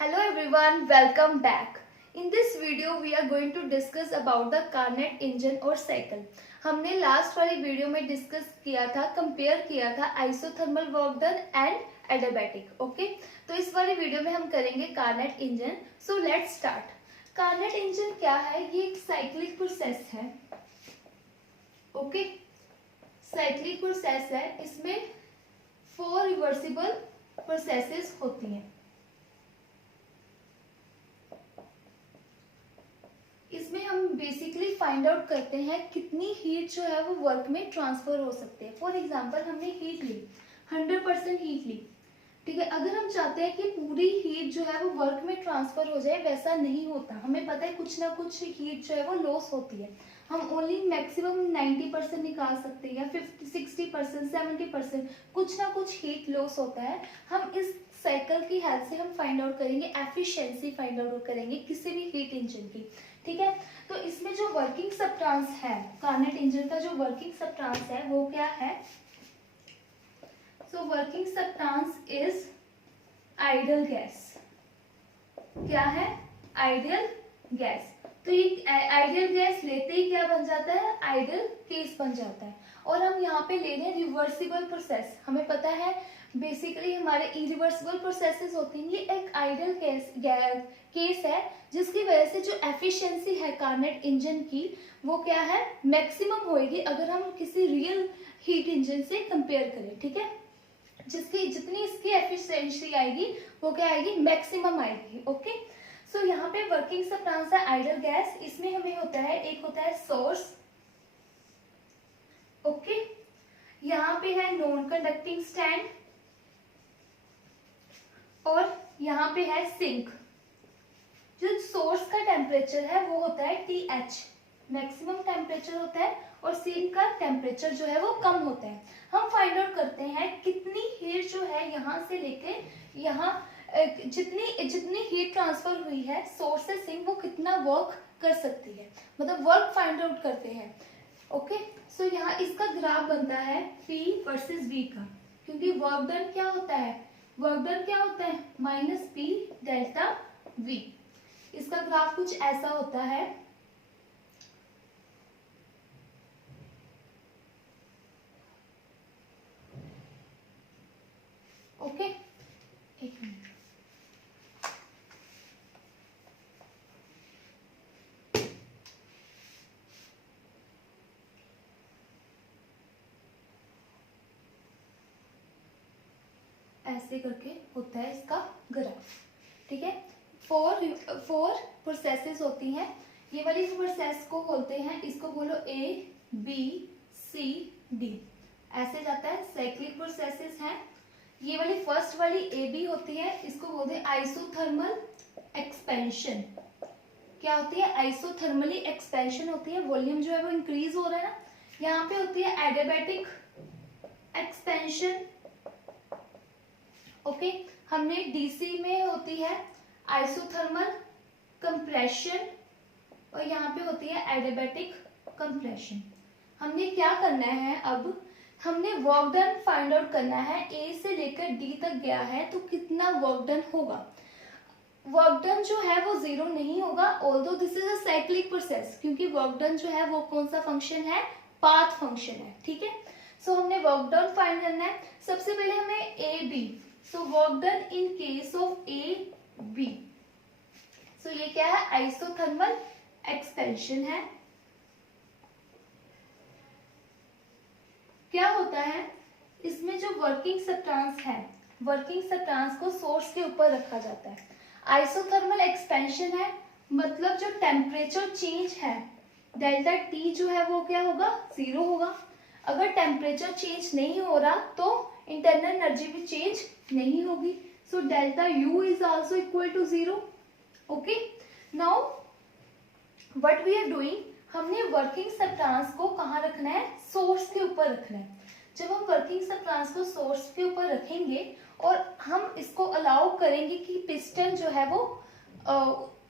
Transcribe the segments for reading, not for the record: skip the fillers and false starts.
Hello everyone, welcome back. In this video we are going to discuss about the Carnot engine और cycle. हमने last वाली video में discuss किया था, compare किया था isothermal work done and adiabatic. Okay, तो इस वाली वीडियो में हम करेंगे Carnot engine. So let's start. Carnot engine क्या है? ये एक साइक्लिक प्रोसेस है. ओके, साइक्लिक प्रोसेस है. इसमें 4 रिवर्सिबल प्रोसेसेस होती हैं. इसमें हम बेसिकली फाइंड आउट करते हैं कितनी हीट जो है वो वर्क में ट्रांसफर हो सकती है. फॉर एग्जांपल हमने हीट ली, 100% हीट ली. ठीक है, अगर हम चाहते हैं कि पूरी हीट जो है वो वर्क में ट्रांसफर हो जाए, वैसा नहीं होता. हमें पता है कुछ ना कुछ हीट जो है वो लॉस होती है. हम ओनली मैक्सिमम 90% निकाल सकते हैं या 50, 60%, 70%, कुछ ना कुछ हीट लॉस होता है. हम इस साइकिल की हेल्प से हम फाइंड आउट करेंगे, एफिशिएंसी फाइंड आउट करेंगे किसी भी हीट इंजन की. ठीक है, तो इसमें जो वर्किंग सब्सटेंस है, कार्नेट इंजन का जो वर्किंग सब्सटेंस है वो क्या है? So working substance is ideal gas. क्या है? Ideal gas. तो ये आइडियल गैस लेते ही क्या बन जाता है? आइडियल केस बन जाता है. और हम यहाँ पे ले रहे हैं रिवर्सिबल प्रोसेस. हमें पता है बेसिकली हमारे इरिवर्सिबल प्रोसेसेस होती हैं. ये एक आइडियल केस है जिसकी वजह से जो एफिशिएंसी है कार्नेट इंजन की वो क्या है? मैक्सिमम होएगी अगर हम किसी रियल हीट इंजन से कंपेयर करें. ठीक है, जिसकी जितनी इसकी एफिशिएंसी आएगी वो क्या आएगी? मैक्सिमम आएगी. ओके, सो यहाँ पे वर्किंग सब्सटेंस है आइडियल गैस. इसमें हमें होता है, एक होता है सोर्स. ओके, यहाँ पे है नॉन कंडक्टिंग स्टैंड और यहाँ पे है सिंक. जो सोर्स का टेम्परेचर है वो होता है TH, मैक्सिमम टेम्परेचर होता है, और सिंक का टेम्परेचर जो है वो कम होता है. हम फाइंड आउट करते हैं कितनी हीट जो है यहाँ से लेके यहाँ, जितनी हीट ट्रांसफर हुई है सोर्स से सिंक, वो कितना वर्क कर सकती है, मतलब वर्क फाइंड आउट करते हैं. ओके, सो यहाँ इसका ग्राफ बनता है P वर्सेस V का, क्योंकि वर्क डन क्या होता है? वर्क डन क्या होता है? -P delta V. इसका ग्राफ कुछ ऐसा होता है. ओके, एक मिनट. ऐसे करके होता है इसका ग्राफ. ठीक है, 4 प्रोसेसेस होती हैं. ये वाली प्रोसेस को बोलते हैं, इसको बोलो ABCD. ऐसे जाता है, साइक्लिक प्रोसेसेस हैं. ये वाली फर्स्ट वाली AB होती है, इसको बोलते हैं आइसोथर्मल एक्सपेंशन. क्या होती है? आइसोथर्मली एक्सपेंशन होती है. वॉल्यूम जो है वो इंक्रीज हो रहा है ना. यहाँ पे होती है एडियाबैटिक एक्सपेंशन. ओके, हमने DC में होती है आइसोथर्मल कंप्रेशन और यहाँ पे होती है एडियाबैटिक कंप्रेशन. हमने क्या करना है? अब हमने वर्क डन फाइंड आउट करना है. A से लेकर D तक गया है तो कितना वर्क डन होगा? वर्क डन जो है वो 0 नहीं होगा, although this is a cyclic process, क्योंकि वर्क डन जो है वो कौन सा फंक्शन है? पाथ फंक्शन है. ठीक है, सो हमने वर्क डन फाइंड करना है. सबसे पहले हमें AB, so work done in case of AB. सो ये क्या है? आइसोथर्मल एक्सपेंशन है. क्या होता है इसमें? जो वर्किंग सब्सटेंस है, वर्किंग सब्सटेंस को सोर्स के ऊपर रखा जाता है. आइसोथर्मल एक्सपेंशन है, मतलब जो टेम्परेचर चेंज है डेल्टा T जो है वो क्या होगा? 0 होगा. अगर टेम्परेचर चेंज नहीं हो रहा तो इंटरनल एनर्जी भी चेंज नहीं होगी. So delta U is also equal to 0. Okay, now what we are doing, हमने वर्किंग सब्सटेंस को कहाँ रखना है? सोर्स के ऊपर रखना है. जब हम वर्किंग सब्सटेंस को सोर्स के ऊपर रखेंगे और हम इसको अलाउ करेंगे कि पिस्टन जो है वो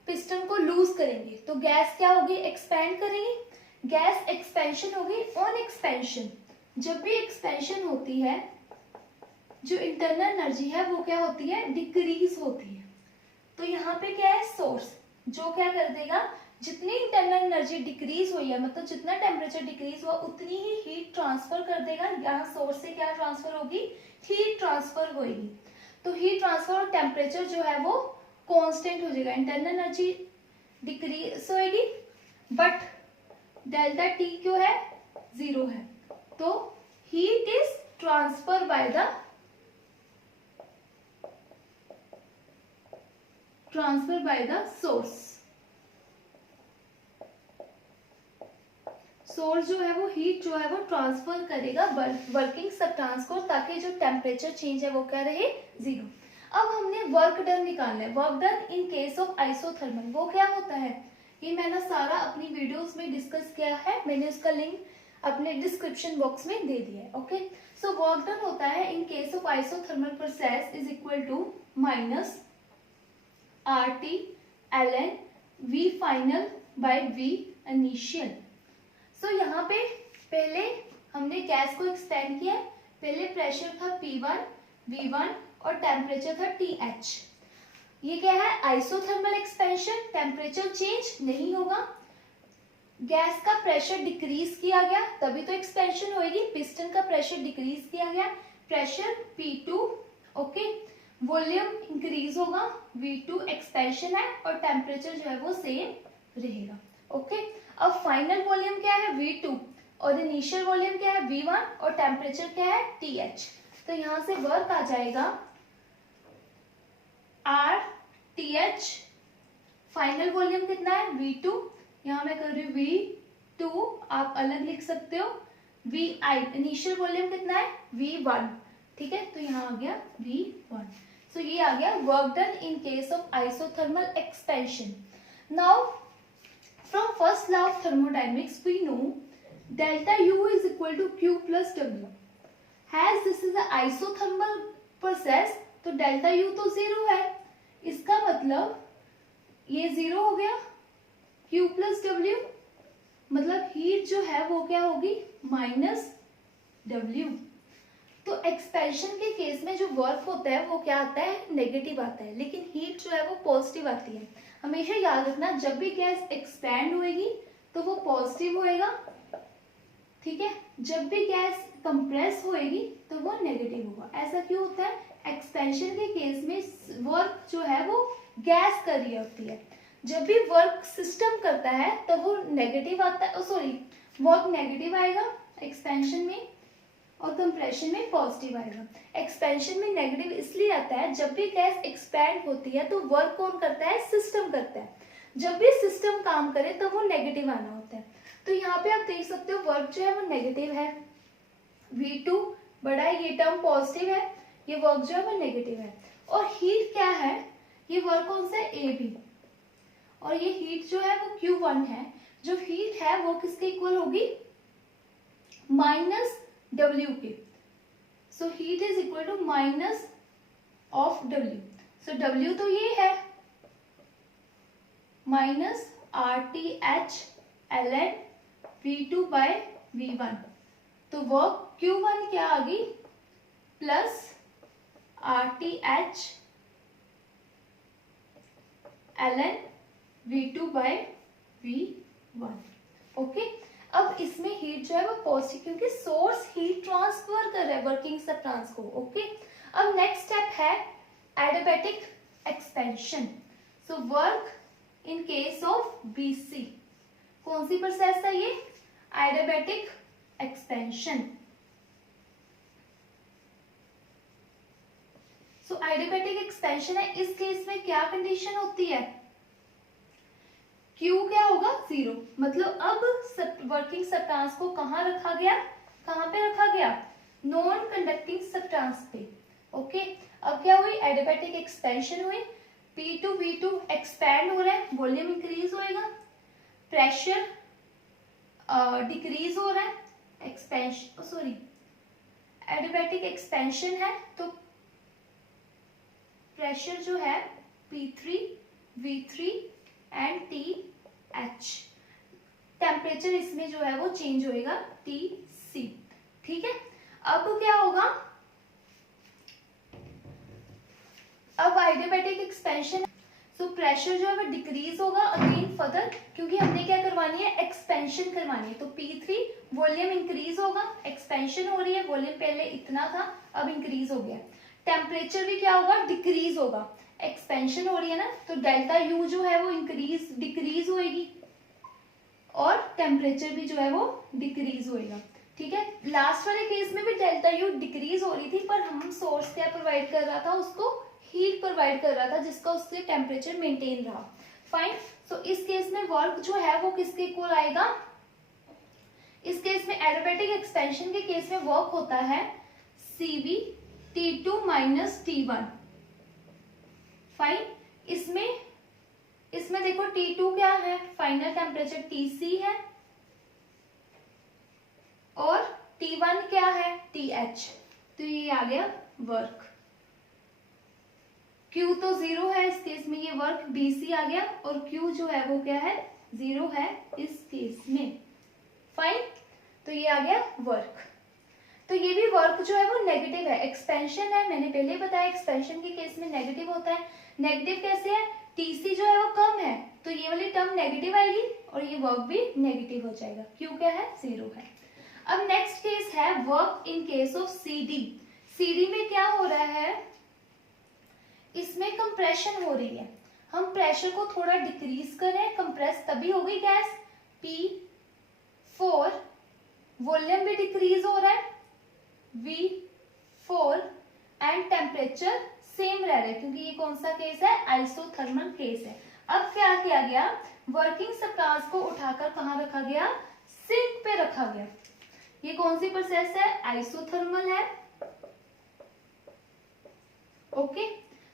पिस्टन को लूज करेंगे, तो गैस क्या होगी? एक्सपैंड करेगी. गैस एक्सपेंशन होगी. ऑन एक्सपेंशन, जब भी एक्सपेंशन होती है जो इंटरनल एनर्जी है वो क्या होती है? डिक्रीज होती है. तो जो क्या कर देगा, जितनी इंटरनल एनर्जी डिक्रीज हुई है, मतलब जितना टेम्परेचर डिक्रीज हुआ उतनी ही हीट ट्रांसफर कर देगा। यहाँ सोर्स से क्या ट्रांसफर होगी, हीट ट्रांसफर होगी। तो हीट ट्रांसफर और टेम्परेचर जो है वो कांस्टेंट हो जाएगा, इंटरनल एनर्जी डिक्रीज होएगी बट डेल्टा टी क्यों है, 0 है। तो heat is transfer by the source. Source जो है वो हीट जो है वो ट्रांसफर करेगा वर्किंग सब्सटेंस को, ताकि जो टेम्परेचर चेंज है वो क्या रहे, 0। अब हमने वर्क डन निकालना है। Work done in case of isothermal वो क्या होता है, ये मैंने सारा अपनी वीडियोस में डिस्कस किया है, मैंने उसका लिंक अपने डिस्क्रिप्शन बॉक्स में दे दिया है। ओके, सो वर्क डन होता है in case of isothermal process is equal to minus RT ln V final by V initial. So यहाँ पे पहले हमने गैस को एक्सपेंड किया, पहले प्रेशर था P1 V1 और टेम्परेचर था TH। ये क्या है, आइसोथर्मल एक्सपेंशन, टेम्परेचर चेंज नहीं होगा, गैस का प्रेशर डिक्रीज किया गया तभी तो एक्सपेंशन होगी, पिस्टन का प्रेशर डिक्रीज किया गया, pressure P2, okay, volume increase होगा, V2 एक्सपेंशन है और टेम्परेचर जो है वो सेम रहेगा। ओके, अब फाइनल वॉल्यूम क्या है, V2 और इनिशियल वॉल्यूम क्या है, V1 और टेम्परेचर क्या है, TH। तो यहां से वर्क आ जाएगा RTH, फाइनल वॉल्यूम कितना है, V2, यहां मैं कर रही हूँ V2, आप अलग लिख सकते हो, VI, इनिशियल वॉल्यूम कितना है, V1, ठीक है, तो यहाँ आ गया V1। सो ये आ गया work done in case of isothermal expansion. Now from first law of thermodynamics we know delta U is equal to Q plus W। As this is a isothermal process, तो delta U तो 0 है, इसका मतलब ये 0 हो गया, Q plus W मतलब heat जो है वो क्या होगी, माइनस W। तो एक्सपेंशन के केस में जो वर्क होता है वो क्या आता है, नेगेटिव आता है, लेकिन हीट जो है वो पॉजिटिव आती है। हमेशा याद रखना, जब भी गैस एक्सपैंड होएगी तो वो पॉजिटिव होएगा, ठीक है, जब भी गैस कंप्रेस होएगी तो वो नेगेटिव होगा। ऐसा क्यों होता है, एक्सपेंशन के केस में वर्क जो है वो गैस कर रही होती है, जब भी वर्क सिस्टम करता है तो वो नेगेटिव आता है, सॉरी वर्क नेगेटिव आएगा एक्सपेंशन में और कंप्रेशन में पॉजिटिव आएगा। एक्सपेंशन में नेगेटिव इसलिए आता है, जब भी गैस एक्सपैंड होती है तो वर्क कौन करता है, सिस्टम करता है, जब भी सिस्टम काम करे तो वो नेगेटिव आना होता है। तो यहाँ पे आप देख सकते हो वर्क जो है वो नेगेटिव है, V2 बड़ा है, ये टर्म पॉजिटिव है, ये वर्क जो है वो नेगेटिव है। और हीट क्या है, ये वर्क कौन सा है, AB, और ये हीट जो है वो Q1 है, जो हीट है वो किसके इक्वल होगी, माइनस W के। So heat is equal to minus of W। So W तो ये है minus RTH ln V2 by V1, तो वर्क Q1 क्या आ गई, plus RTH ln V2 by V1। Okay, अब इसमें हीट जो है वो पॉजिटिव, क्योंकि सोर्स हीट ट्रांसफर कर रहा है वर्किंग सब्सटेंस को। ओके, अब नेक्स्ट स्टेप है adiabatic expansion. So work in case of BC, कौन सी प्रोसेस है ये, एडियाबैटिक एक्सपेंशन। सो एडियाबैटिक एक्सपेंशन है, इस केस में क्या कंडीशन होती है, Q क्या होगा, 0, मतलब अब वर्किंग सब्सटेंस को कहाँ रखा गया, कहाँ पे रखा गया, नॉन कंडक्टिंग सब्सटेंस पे। ओके, अब क्या हुई, एडियाबैटिक एक्सपेंशन हुई, P2 V2 एक्सपैंड हो रहा है, वॉल्यूम इंक्रीज होएगा, प्रेशर डिक्रीज हो रहा है, एक्सपेंशन सॉरी एडियाबैटिक एक्सपेंशन है तो प्रेशर जो है P3 V3 and TH, temperature इसमें जो है वो चेंज होएगा TC, ठीक है। अब क्या होगा, अब एडियाबैटिक एक्सपेंशन, सो प्रेशर जो है वो डिक्रीज होगा अगेन फर्दर, क्योंकि हमने क्या करवानी है, एक्सपेंशन करवानी है। तो P3 वॉल्यूम इंक्रीज होगा, एक्सपेंशन हो रही है, वॉल्यूम पहले इतना था अब इंक्रीज हो गया। टेम्परेचर भी क्या होगा, डिक्रीज होगा, एक्सपेंशन हो रही है ना, तो डेल्टा यू जो है वो इंक्रीज डिक्रीज होएगी और टेम्परेचर भी जो है वो डिक्रीज होएगा। ठीक है, लास्ट वाले केस में भी डेल्टा यू डिक्रीज हो रही थी, पर हम सोर्स क्या प्रोवाइड कर रहा था, उसको हीट प्रोवाइड कर रहा था, जिसका उससे टेम्परेचर मेंटेन रहा। फाइन। सो इस केस में वर्क जो है वो किसके इक्वल आएगा, इस केस में एडियाबैटिक एक्सपेंशन के केस में वर्क होता है CV T2 minus T1। Fine. इसमें देखो T2 क्या है, फाइनल टेम्परेचर TC है, और T1 क्या है, TH। तो ये आ गया वर्क। Q तो 0 है इस केस में, ये वर्क BC आ गया, और Q जो है वो क्या है, 0 है इस केस में। फाइन। तो ये आ गया वर्क। तो ये भी वर्क जो है वो नेगेटिव है, एक्सपेंशन है, मैंने पहले बताया एक्सपेंशन के केस में नेगेटिव होता है। नेगेटिव कैसे है, TC जो है वो कम है, तो ये वाली टर्म नेगेटिव आएगी और ये वर्क भी नेगेटिव हो जाएगा। Q क्या है, 0 है। अब नेक्स्ट केस है work in case of CD। CD में क्या हो रहा है, इसमें कंप्रेशन हो रही है, हम प्रेशर को थोड़ा डिक्रीज करें, कंप्रेस तभी होगी गैस, P4, वॉल्यूम भी डिक्रीज हो रहा है V4, एंड टेम्परेचर सेम रह रहा है, क्योंकि ये कौन सा केस है, आइसोथर्मल केस है। अब क्या किया गया, वर्किंग सब्सटेंस को उठाकर कहाँ रखा गया, सिंक पे रखा गया। ये कौन सी प्रोसेस है, आइसोथर्मल है। ओके,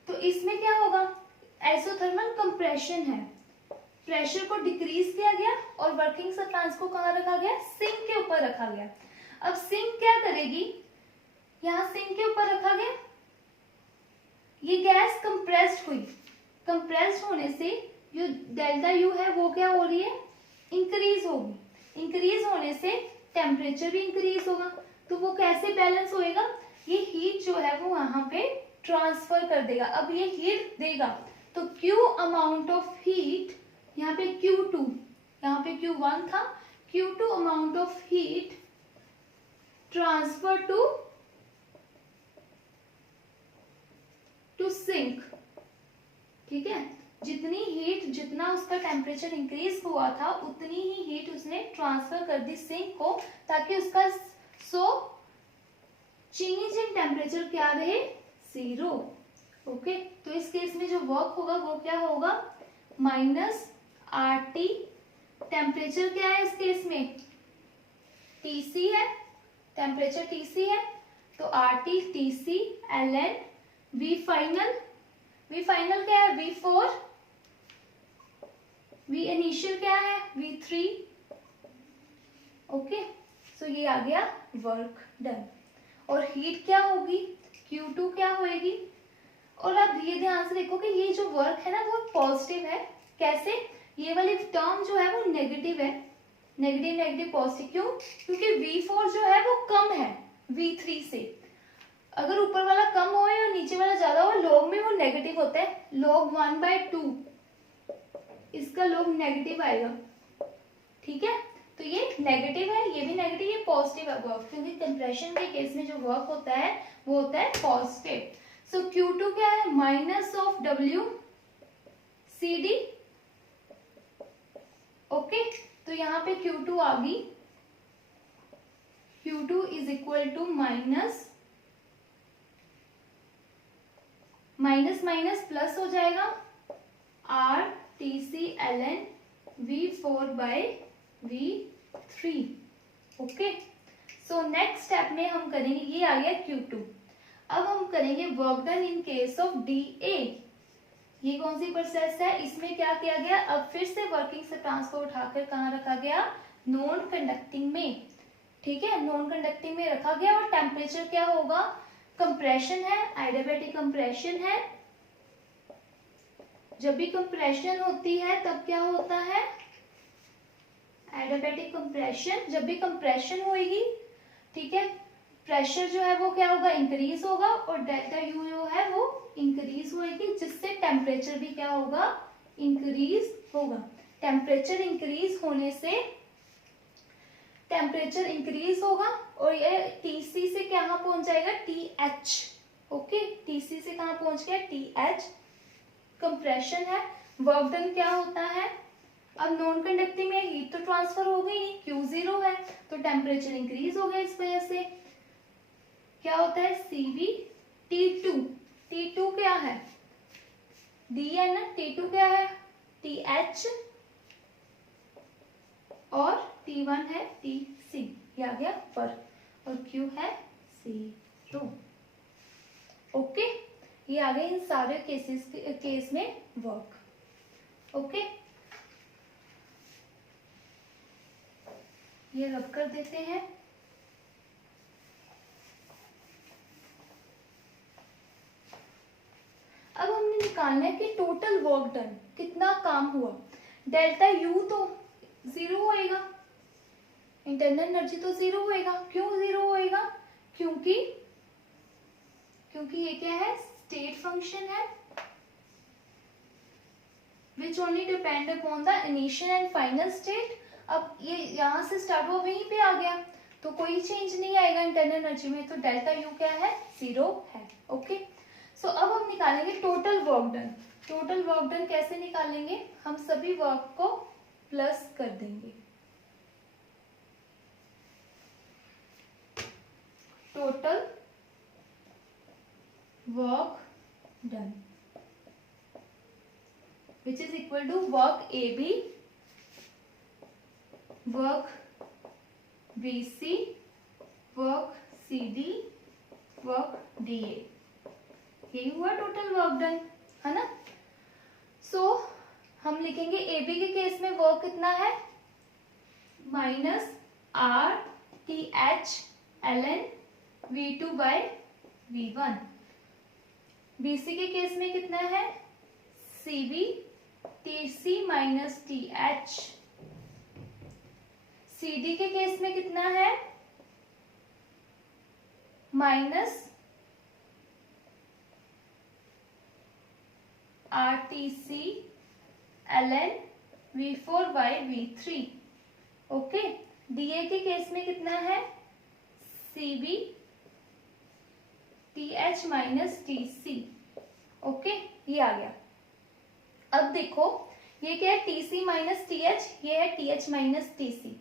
तो इसमें क्या होगा, आइसोथर्मल कंप्रेशन है, प्रेशर को डिक्रीज किया गया और वर्किंग सब्सटेंस को कहाँ रखा गया, सिंक के ऊपर रखा गया। अब सिंक क्या करेगी, यहाँ सिंक के ऊपर रखा गया, ये गैस कंप्रेस्ड हुई, कंप्रेस्ड होने से जो डेल्टा यू है वो क्या हो रही है, इंक्रीज होगी, इंक्रीज होने से टेम्परेचर भी इंक्रीज होगा। तो वो कैसे बैलेंस होएगा, ये हीट जो है वो वहां पे ट्रांसफर कर देगा। अब ये हीट देगा तो Q अमाउंट ऑफ हीट, यहाँ पे Q2, यहाँ पे Q1 था, Q2 amount of heat transfer to sink. ठीक है, जितनी हीट, जितना उसका टेम्परेचर इंक्रीज हुआ था उतनी ही हीट उसने ट्रांसफर कर दी सिंक को, ताकि उसका चेंज इन टेम्परेचर क्या रहे, 0। ओके, तो इस केस में जो वर्क होगा वो क्या होगा, -RT, टेम्परेचर क्या है इस केस में, TC है, टेम्परेचर TC है, तो RT TC ln V final, V final क्या है, V4, V इनिशियल क्या है, V3। ओके, सो ये आ गया वर्क डन। और हीट क्या होगी, Q2 क्या होएगी। और आप ये ध्यान से देखो कि ये जो वर्क है ना वो पॉजिटिव है। कैसे, ये वाली टर्म जो है वो नेगेटिव है, नेगेटिव नेगेटिव पॉजिटिव, क्यों, क्योंकि V4 जो है वो कम है V3 से। अगर ऊपर वाला कम हो और नीचे वाला ज्यादा हो, लॉग में वो नेगेटिव होता है, log 1/2, इसका लॉग नेगेटिव आएगा। ठीक है, तो ये नेगेटिव है, ये भी नेगेटिव, ये पॉजिटिव है वर्क, क्योंकि कंप्रेशन के केस में जो वर्क होता है वो होता है पॉजिटिव। सो Q2 क्या है, -W CD। ओके, तो यहाँ पे Q2 आ गई, Q2 is equal to minus plus हो जाएगा, RTC ln V4/V3। Okay, so next step में हम करेंगे, ये आ गया Q2। अब हम करेंगे work done in case of DA। ये कौन सी प्रोसेस है, इसमें क्या किया गया, अब फिर से वर्किंग सब्सटेंस को उठाकर कहाँ रखा गया, नॉन कंडक्टिंग में। ठीक है, नॉन कंडक्टिंग में रखा गया, और टेम्परेचर क्या होगा, कंप्रेशन है, एडियाबैटिक कंप्रेशन है। जब भी कंप्रेशन होती है तब क्या होता है, एडियाबैटिक कंप्रेशन। जब भी कंप्रेशन होगी, ठीक है, प्रेशर जो है वो क्या होगा, इंक्रीज होगा, और डेल्टा यू जो है वो इंक्रीज होएगी, जिससे टेम्परेचर भी क्या होगा, इंक्रीज होगा। टेम्परेचर इंक्रीज होने से टेम्परेचर इंक्रीज होगा और ये Tc से कहाँ पहुंच जाएगा, TH। ओके, Tc से कहाँ पहुंच गया, TH। कंप्रेशन है। वर्क डन क्या होता है, अब नॉन कंडक्टिंग में हीट तो ट्रांसफर हो गई नहीं, Q0 है तो टेम्परेचर इंक्रीज हो गया, इस वजह से क्या होता है, Cv T2। T2 क्या है, D है ना, T2 क्या है, TH और T1 है Tc, ये आ गया वर्क, और Q है C2। ओके, ये आ गए इन सारे केस में वर्क। ओके, ये रब कर देते हैं। अब हमने निकालना है कि टोटल वर्क डन कितना काम हुआ। डेल्टा यू तो जीरो होएगा, इंटरनल एनर्जी तो जीरो होएगा। क्यों जीरो होएगा, क्योंकि ये क्या है, स्टेट फंक्शन है which only depend upon the initial and final state. अब ये यहाँ से स्टार्ट हुआ वहीं पे आ गया तो कोई चेंज नहीं आएगा इंटरनल एनर्जी में, तो डेल्टा यू क्या है, जीरो है। ओके, सो अब हम निकालेंगे total work done. Total work done कैसे निकालेंगे, हम सभी वर्क को प्लस कर देंगे। Total work done which is equal to work AB, work BC, work CD, work DA। यही हुआ टोटल वर्क डन, है ना। सो हम लिखेंगे AB के केस में वर्क कितना है, -RTH ln V2 by V1। BC के केस में कितना है, CV TC minus TH। CD के केस में कितना है, -RTC ln V4 by V3। Okay, DA के केस में कितना है, CV TH minus TC। Okay, ये आ गया। अब देखो ये क्या है, TC माइनस TH, ये है TH माइनस TC।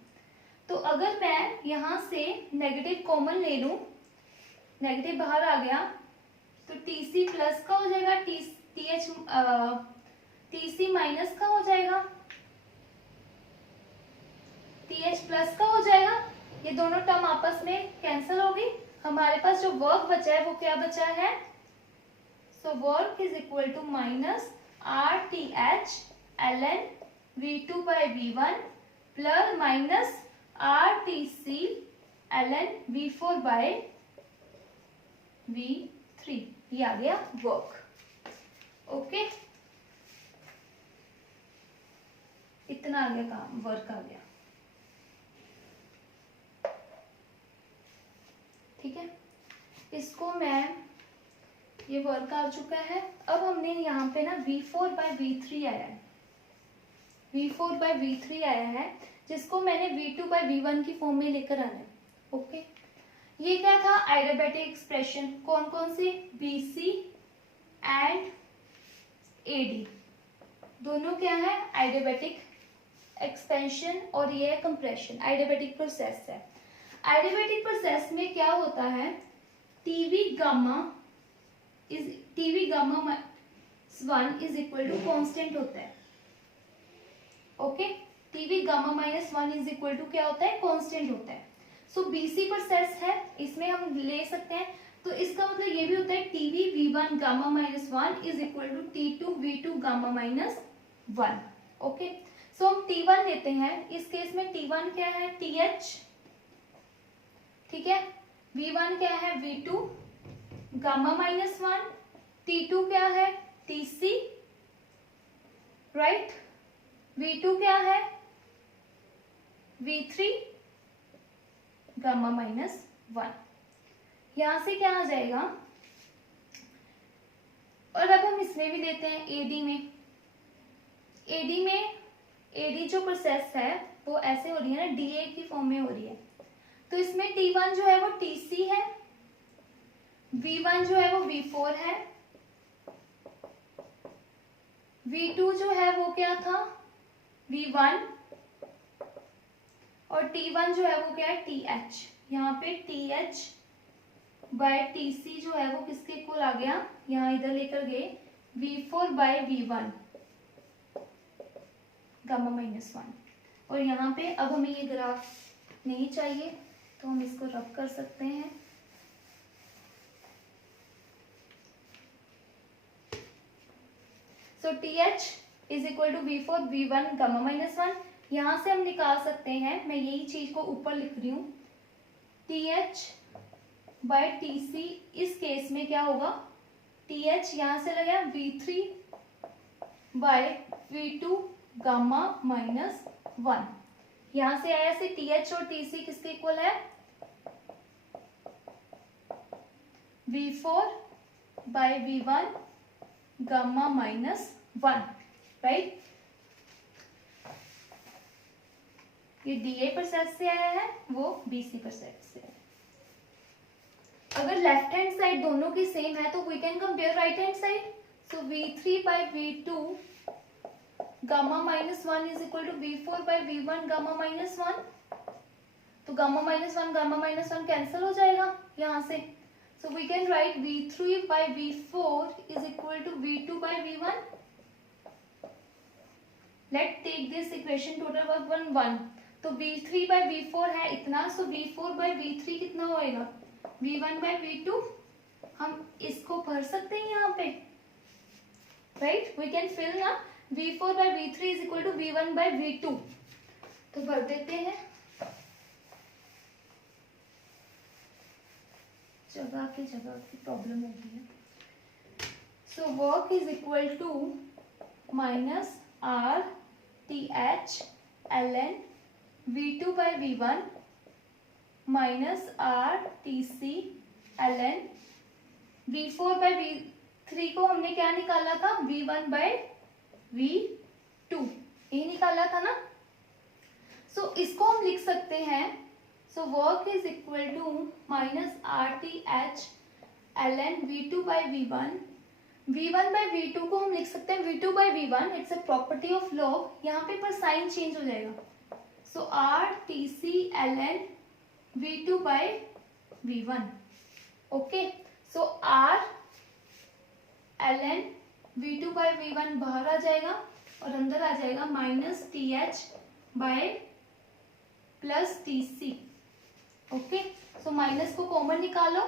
तो अगर मैं यहां से नेगेटिव कॉमन ले लूं, नेगेटिव बाहर आ गया तो TC प्लस का हो जाएगा, TC माइनस का हो जाएगा, TH प्लस का हो जाएगा। ये दोनों टर्म आपस में कैंसिल होगी, हमारे पास जो वर्क बचा है वो क्या बचा है, so work is equal to minus RTH ln V2 by V1 plus minus RTC ln V4 by V3। ये आ गया वर्क। ओके, इतना आ गया काम, वर्क आ गया। ठीक है, इसको मैं, ये वर्क आ चुका है। अब हमने यहाँ पे ना V4 by V3 आया है, V4 by V3 आया है, जिसको मैंने V2 by V1 की फॉर्म में लेकर आना है। ओके, ये क्या था, एडियाबैटिक एक्सप्रेशन। कौन कौन सी, BC एंड AD दोनों क्या है, एडियाबैटिक एक्सपेंशन, और ये है कंप्रेशन, एडियाबैटिक प्रोसेस है। एडियाबैटिक प्रोसेस में क्या होता है, TV gamma 1 is equal to constant होता है। Okay, TV gamma -1 is equal to क्या होता है, कांस्टेंट होता है। सो BC प्रोसेस है, इसमें हम ले सकते हैं, तो इसका मतलब ये भी होता है TV V1 gamma -1 is equal to T2 V2 gamma -1। Okay, so हम T1 लेते हैं, इस केस में T1 क्या है, TH। ठीक है, V1 क्या है, V2 गामा -1, T2 क्या है, TC, राइट। V2 क्या है, V3 गामा -1। यहां से क्या आ जाएगा, और अब हम इसमें भी लेते हैं एडी में। एडी जो प्रोसेस है वो ऐसे हो रही है ना, डीए की फॉर्म में हो रही है। तो इसमें T1 जो है वो TC है, V1 जो है वो V4 है, V2 जो है वो क्या था V1, और T1 जो है वो क्या है TH। यहाँ पे TH बाय TC जो है वो किसके इक्वल आ गया, यहाँ इधर लेकर गए V4 बाय V1 गामा -1। और यहाँ पे अब हमें ये ग्राफ नहीं चाहिए तो हम इसको रब कर सकते हैं। So TH is equal to V4 V1 gamma -1। यहाँ से हम निकाल सकते हैं, मैं यही चीज को ऊपर लिख रही हूँ, TH बाय TC। इस केस में क्या होगा, TH यहाँ से लगा V3 बाय V2 गामा -1। यहाँ से आया से TH और TC किसके इक्वल है, V4 by V1 gamma -1, right. ये DA प्रोसेस से आया है, वो BC प्रोसेस से आया है। अगर लेफ्ट हैंड साइड दोनों की सेम है तो we can compare right hand side. So V3 by V2 gamma -1 is equal to V4 by V1 gamma -1। तो गामा -1 कैंसिल हो जाएगा यहाँ से। So we can write V3 by V4 is equal to V2 by V1। Let take this equation, total work 1। तो V3 by V4 है इतना, सो V4 by V3 कितना होएगा, V1 बाय V2। हम इसको भर सकते हैं यहाँ पे, राइट, वी कैन फिल ना। V4 by V3 is equal to V1 by V2, तो भर देते हैं। जगह की प्रॉब्लम होती है। So work is equal to -R TH ln V2 by V1 -R TC ln V4 by V3 को हमने क्या निकाला था, V1 बाय V2, ये निकाला था ना। सो इसको हम लिख सकते हैं, so work is equal to -RTH ln V2 by V1। V1 by V2 को हम लिख सकते हैं V2 by V1, it's a property of log. यहाँ पे पर साइन चेंज हो जाएगा। So RTC ln V2 by V1, okay. So R ln V2 by V1 बाहर आ जाएगा और अंदर आ जाएगा -TH by +TC, okay. So minus को कॉमन निकालो,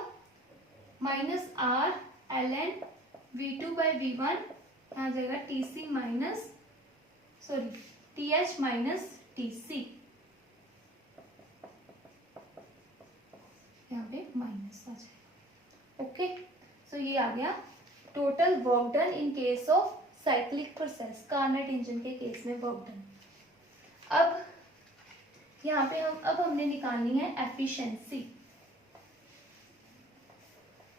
-R ln V2 by V1 आ जाएगा TH माइनस TC, यहाँ पे माइनस आ जाएगा, ओके। सो ये आ गया total work done in case of cyclic process, Carnot engine के केस में वर्क डन। अब यहाँ पे हमने निकालनी है एफिशिएंसी।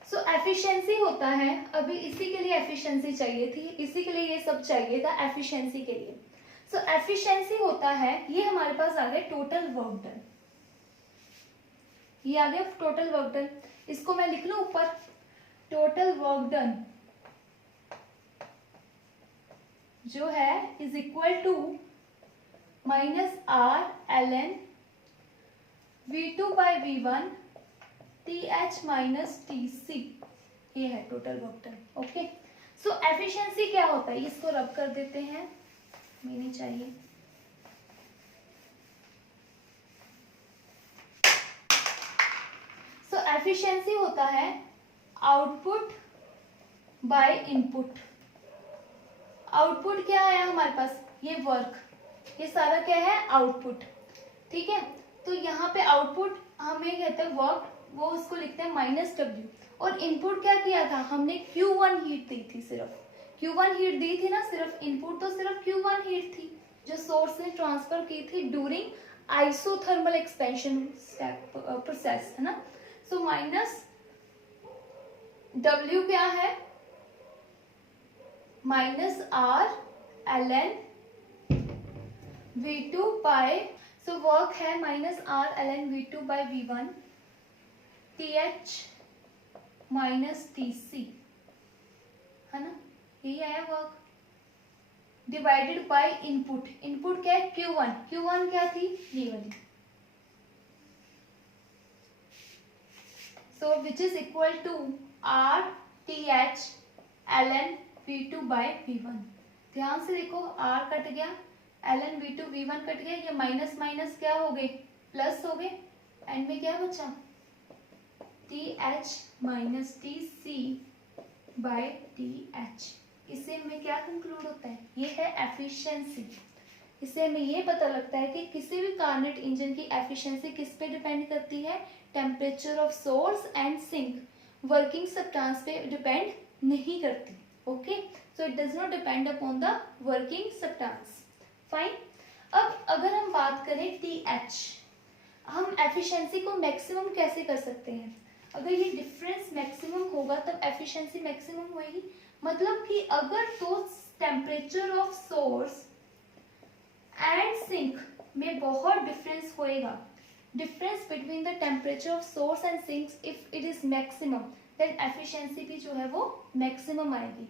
सो एफिशिएंसी होता है, अभी इसी के लिए एफिशिएंसी चाहिए थी, इसी के लिए ये सब चाहिए था एफिशिएंसी के लिए। सो एफिशिएंसी होता है, ये हमारे पास आ गया टोटल वर्क डन, ये आ गया टोटल वर्क डन। इसको मैं लिख लूं ऊपर, टोटल वर्क डन जो है is equal to -R ln V2 by V1 TH minus TC, ये है total work done, okay. So efficiency क्या होता है, इसको रब कर देते हैं, हमें नहीं चाहिए। सो एफिशिएंसी होता है आउटपुट बाय इनपुट। आउटपुट क्या है हमारे पास, ये वर्क, ये सारा क्या है आउटपुट, ठीक है। तो यहाँ पे आउटपुट हमें कहते हैं वर्क, वो उसको लिखते हैं -W। और इनपुट क्या किया था हमने, Q1 हीट दी थी, सिर्फ Q1 हीट दी थी ना, सिर्फ इनपुट तो सिर्फ Q1 हीट थी जो सोर्स ने ट्रांसफर की थी ड्यूरिंग आइसोथर्मल एक्सपेंशन प्रोसेस, है ना। सो -W क्या है, minus R L N V2 by, so work है minus R L N V2 by V1 TH minus TC, है ना, यही आया work, divided by input, input क्या है Q1, Q1 क्या थी ये वाली, so which is equal to R TH ln V2 by V1। ध्यान से देखो, R कट गया, ln V2 V1 कट गया, ये माइनस माइनस क्या हो गए, प्लस हो गए, एंड में क्या बचा TH minus TC by TH। इससे हमें क्या कंक्लूड होता है, ये है एफिशिएंसी। इससे हमें ये पता लगता है कि किसी भी कार्नेट इंजन की एफिशिएंसी किस पे डिपेंड करती है, temperature of source and sink, working substance पे डिपेंड नहीं करती। Okay, so it does not depend upon the working substance. Fine. अब अगर हम बात करें TH, हम एफिशिएंसी को मैक्सिमम कैसे कर सकते हैं, अगर ये डिफरेंस मैक्सिमम होगा तब एफिशिएंसी मैक्सिमम होगी। मतलब कि अगर तो temperature of source and sink में बहुत डिफरेंस होएगा, difference between the temperature of source and sink if it is maximum, then efficiency भी जो है वो मैक्सिमम आएगी।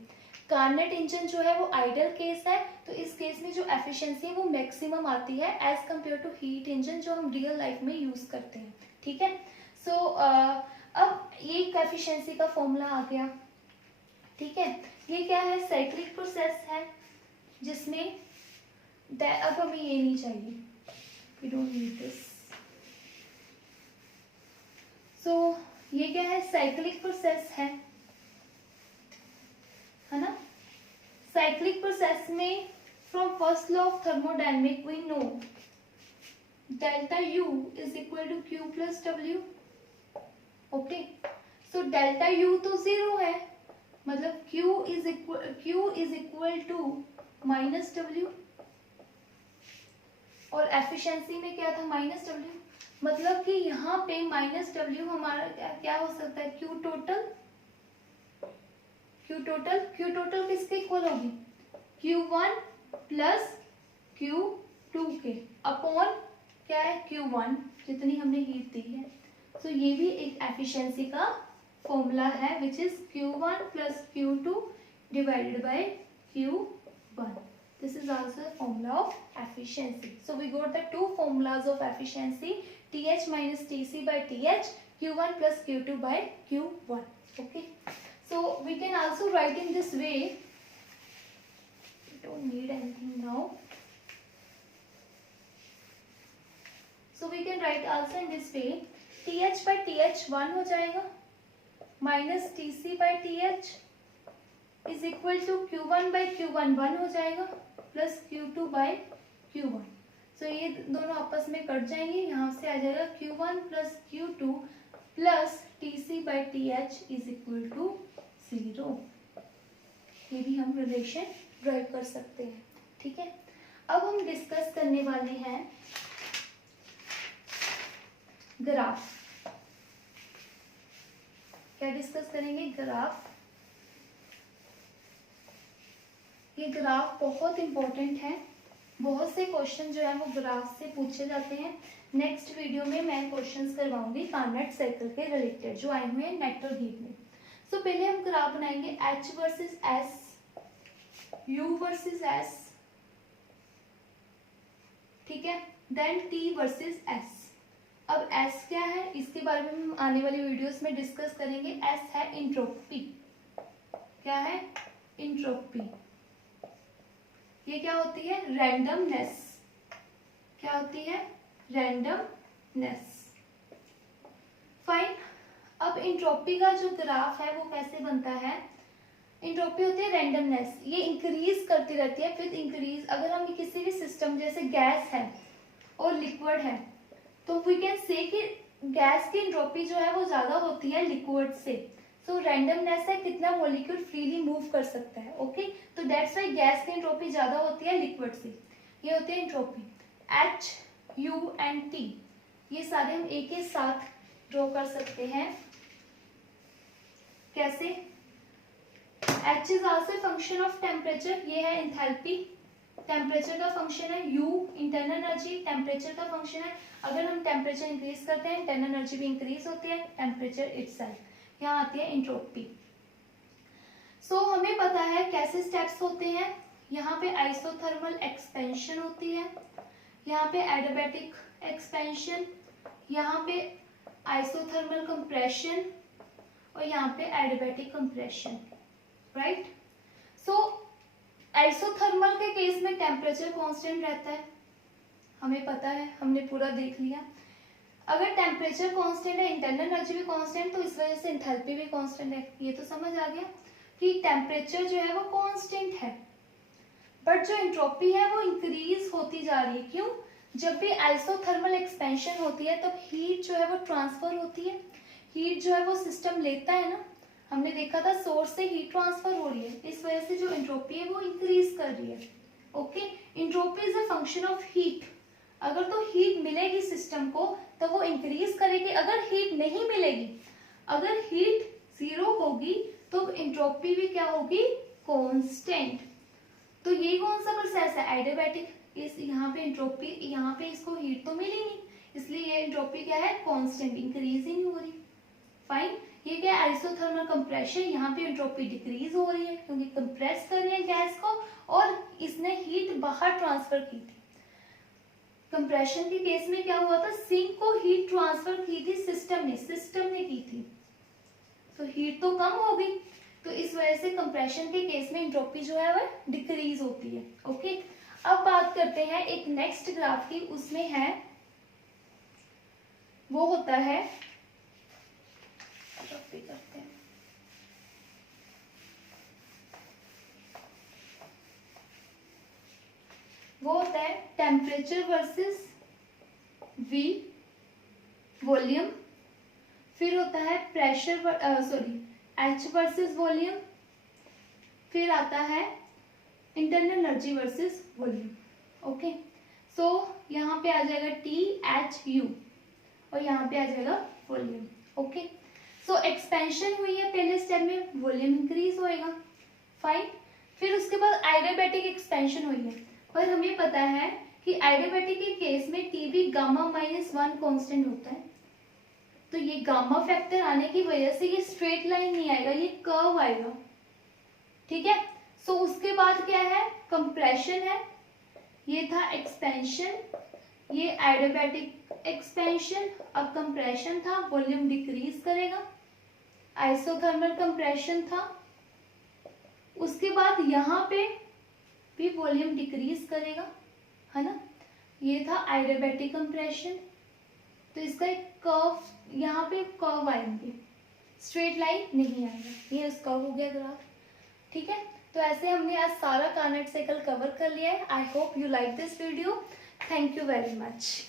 कार्नेट इंजन जो है वो आइडल केस है, तो इस केस में जो एफिशिएंसी है वो मैक्सिमम आती है as compare to heat engine जो हम रियल लाइफ में यूज करते हैं। ठीक है, सो अब ये एफिशिएंसी का फॉर्मूला आ गया। ठीक है, ये क्या है, साइक्लिक प्रोसेस है जिसमें अब हमें ये नहीं चाहिए, we don't need this. So ये क्या है, साइक्लिक प्रोसेस है ना। साइक्लिक प्रोसेस में from first law of thermodynamic we know delta U is equal to Q plus W। Okay, so delta U तो जीरो है, मतलब Q is equal to minus W, और एफिशिएंसी में क्या था माइनस W, मतलब कि यहाँ पे माइनस W हमारा क्या हो सकता है, Q टोटल किसके इक्वल होगी, Q1 प्लस Q2 के अपॉन क्या है Q1 जितनी हमने हीट दी है। तो ये भी एक एफिशिएंसी का फॉर्मूला है which is Q1 plus Q2 divided by Q1। This is also a formula of efficiency. So we got the two formulas of efficiency, TH minus TC by TH, Q1 plus Q2 by Q1. Okay. So we can also write in this way. We don't need anything now. So we can write also in this way. TH by TH 1 हो जाएगा, minus TC by TH is equal to Q1 by Q1 1 हो जाएगा, plus Q2 by Q1। सो ये दोनों आपस में cut जाएंगे, यहाँ से आ जाएगा Q1 plus Q2 plus TC by TH is equal to 0। ये भी हम रिलेशन ड्राइव कर सकते हैं। ठीक है, अब हम डिस्कस करने वाले हैं ग्राफ। क्या डिस्कस करेंगे, ग्राफ। ये ग्राफ बहुत इंपॉर्टेंट है, बहुत से क्वेश्चन जो है वो ग्राफ से पूछे जाते हैं। नेक्स्ट वीडियो में मैं क्वेश्चंस करवाऊंगी कार्नेट साइकिल के रिलेटेड जो आए हुए हैं नेट और हीट में। सो पहले हम ग्राफ बनाएंगे H versus S, U versus S, ठीक है, देन T वर्सेस S। अब S क्या है इसके बारे में हम आने वाली वीडियोस में डिस्कस करेंगे। S है इंट्रोपी। क्या है, इंट्रोपी। ये क्या होती है, रैंडमनेस। क्या होती है, रैंडमनेस। फाइन। अब इंट्रोपी का जो ग्राफ है वो कैसे बनता है, इंट्रोपी होती है रैंडमनेस, ये इंक्रीज करती रहती है विद इंक्रीज। अगर हम किसी भी सिस्टम जैसे गैस है और लिक्विड है तो वी कैन से कि गैस की इंट्रोपी जो है वो ज्यादा होती है लिक्विड से। सो रैंडमनेस है कितना मॉलिक्यूल फ्रीली मूव कर सकता है। ओके, तो दैट्स व्हाई गैस की एंट्रोपी ज्यादा होती है लिक्विड से। ये होती है entropy. H, U and T ये सारे हम एक ही साथ ड्रॉ कर सकते हैं। कैसे, H is also function of temperature, ये है एंथैल्पी, टेम्परेचर का फंक्शन है। U इंटरनल एनर्जी, टेम्परेचर का फंक्शन है। अगर हम टेम्परेचर इंक्रीज करते हैं इंटरनल एनर्जी भी इंक्रीज होती है, टेम्परेचर इटसेल्फ। यहाँ आती है एंट्रोपी। सो हमें पता है कैसे स्टेप्स होते हैं। यहाँ पे आइसोथर्मल एक्सपेंशन होती है, यहाँ पे एडियाबैटिक एक्सपेंशन, यहाँ पे आइसोथर्मल कंप्रेशन और यहाँ पे एडियाबैटिक कंप्रेशन, राइट। सो आइसोथर्मल के केस में टेम्परेचर कांस्टेंट रहता है, हमें पता है, हमने पूरा देख लिया। अगर टेम्परेचर कांस्टेंट है, इंटरनल एनर्जी भी कांस्टेंट, तो इस वजह से एंथैल्पी भी कांस्टेंट है। ये तो समझ आ गया कि टेम्परेचर जो है वो कांस्टेंट है, बट जो एंट्रोपी है वो इंक्रीज होती जा रही है। क्यों? जब भी आइसोथर्मल एक्सपेंशन होती है तब हीट जो है वो ट्रांसफर होती है, हीट जो है वो सिस्टम लेता है ना, हमने देखा था सोर्स से हीट ट्रांसफर हो रही है, इस वजह से जो एंट्रोपी है वो इंक्रीज कर रही है। Okay, entropy is a function of heat. अगर तो हीट मिलेगी सिस्टम को तो वो इंक्रीज करेगी, अगर हीट नहीं मिलेगी, अगर हीट जीरो होगी तो एंट्रोपी भी क्या होगी? कांस्टेंट। तो ये कौन सा प्रोसेस है? एडियाबैटिक। इस यहाँ पे एंट्रोपी, यहाँ पे इसको हीट तो मिली नहीं, इसलिए ये एंट्रोपी क्या है? कांस्टेंट, इंक्रीज ही नहीं हो रही। फाइन। ये क्या है? Isothermal compression. यहाँ पे एंट्रोपी डिक्रीज हो रही है क्योंकि कंप्रेस कर रही है गैस को और इसने हीट बाहर ट्रांसफर की थी। कंप्रेशन के केस में क्या हुआ था? सिंक को हीट ट्रांसफर की थी सिस्टम ने की थी, तो हीट तो कम हो गई, तो इस वजह से कंप्रेशन के केस में एंट्रोपी जो है वह डिक्रीज होती है। ओके, अब बात करते हैं एक नेक्स्ट ग्राफ की, उसमें है वो होता है, करते हैं, वो होता है टेम्परेचर वर्सेस V वॉल्यूम, फिर होता है प्रेशर H वर्सेस वॉल्यूम, फिर आता है internal energy versus volume. Okay, so यहाँ पे आ जाएगा THU और यहाँ पे आ जाएगा वॉल्यूम। ओके, सो एक्सपेंशन हुई है पहले स्टेप में, वॉल्यूम इंक्रीज होएगा। फाइन। फिर उसके बाद एडियाबैटिक एक्सपेंशन हुई है, पर हमें पता है कि एडियाबैटिक के केस में TB गामा-1 कांस्टेंट होता है, तो ये गामा फैक्टर आने की वजह से ये स्ट्रेट लाइन नहीं आएगा, ये कर्व आएगा। ठीक है, सो उसके बाद क्या है? कंप्रेशन है, ये था एक्सपेंशन, ये एडियाबैटिक एक्सपेंशन, अब कंप्रेशन था, वॉल्यूम डिक्रीज करेगा, आइसोथर्मल कंप्रेशन था, उसके बाद यहाँ पे भी वॉल्यूम डिक्रीज करेगा, है ना, ये था एडियाबैटिक कंप्रेशन। तो इसका एक कर्व, यहाँ पे कर्व आएंगे, स्ट्रेट लाइन नहीं आएगा, ये उसका हो गया ग्राफ। ठीक है, तो ऐसे हमने आज सारा कार्नोट साइकिल कवर कर लिया है। I hope you like this video. Thank you very much.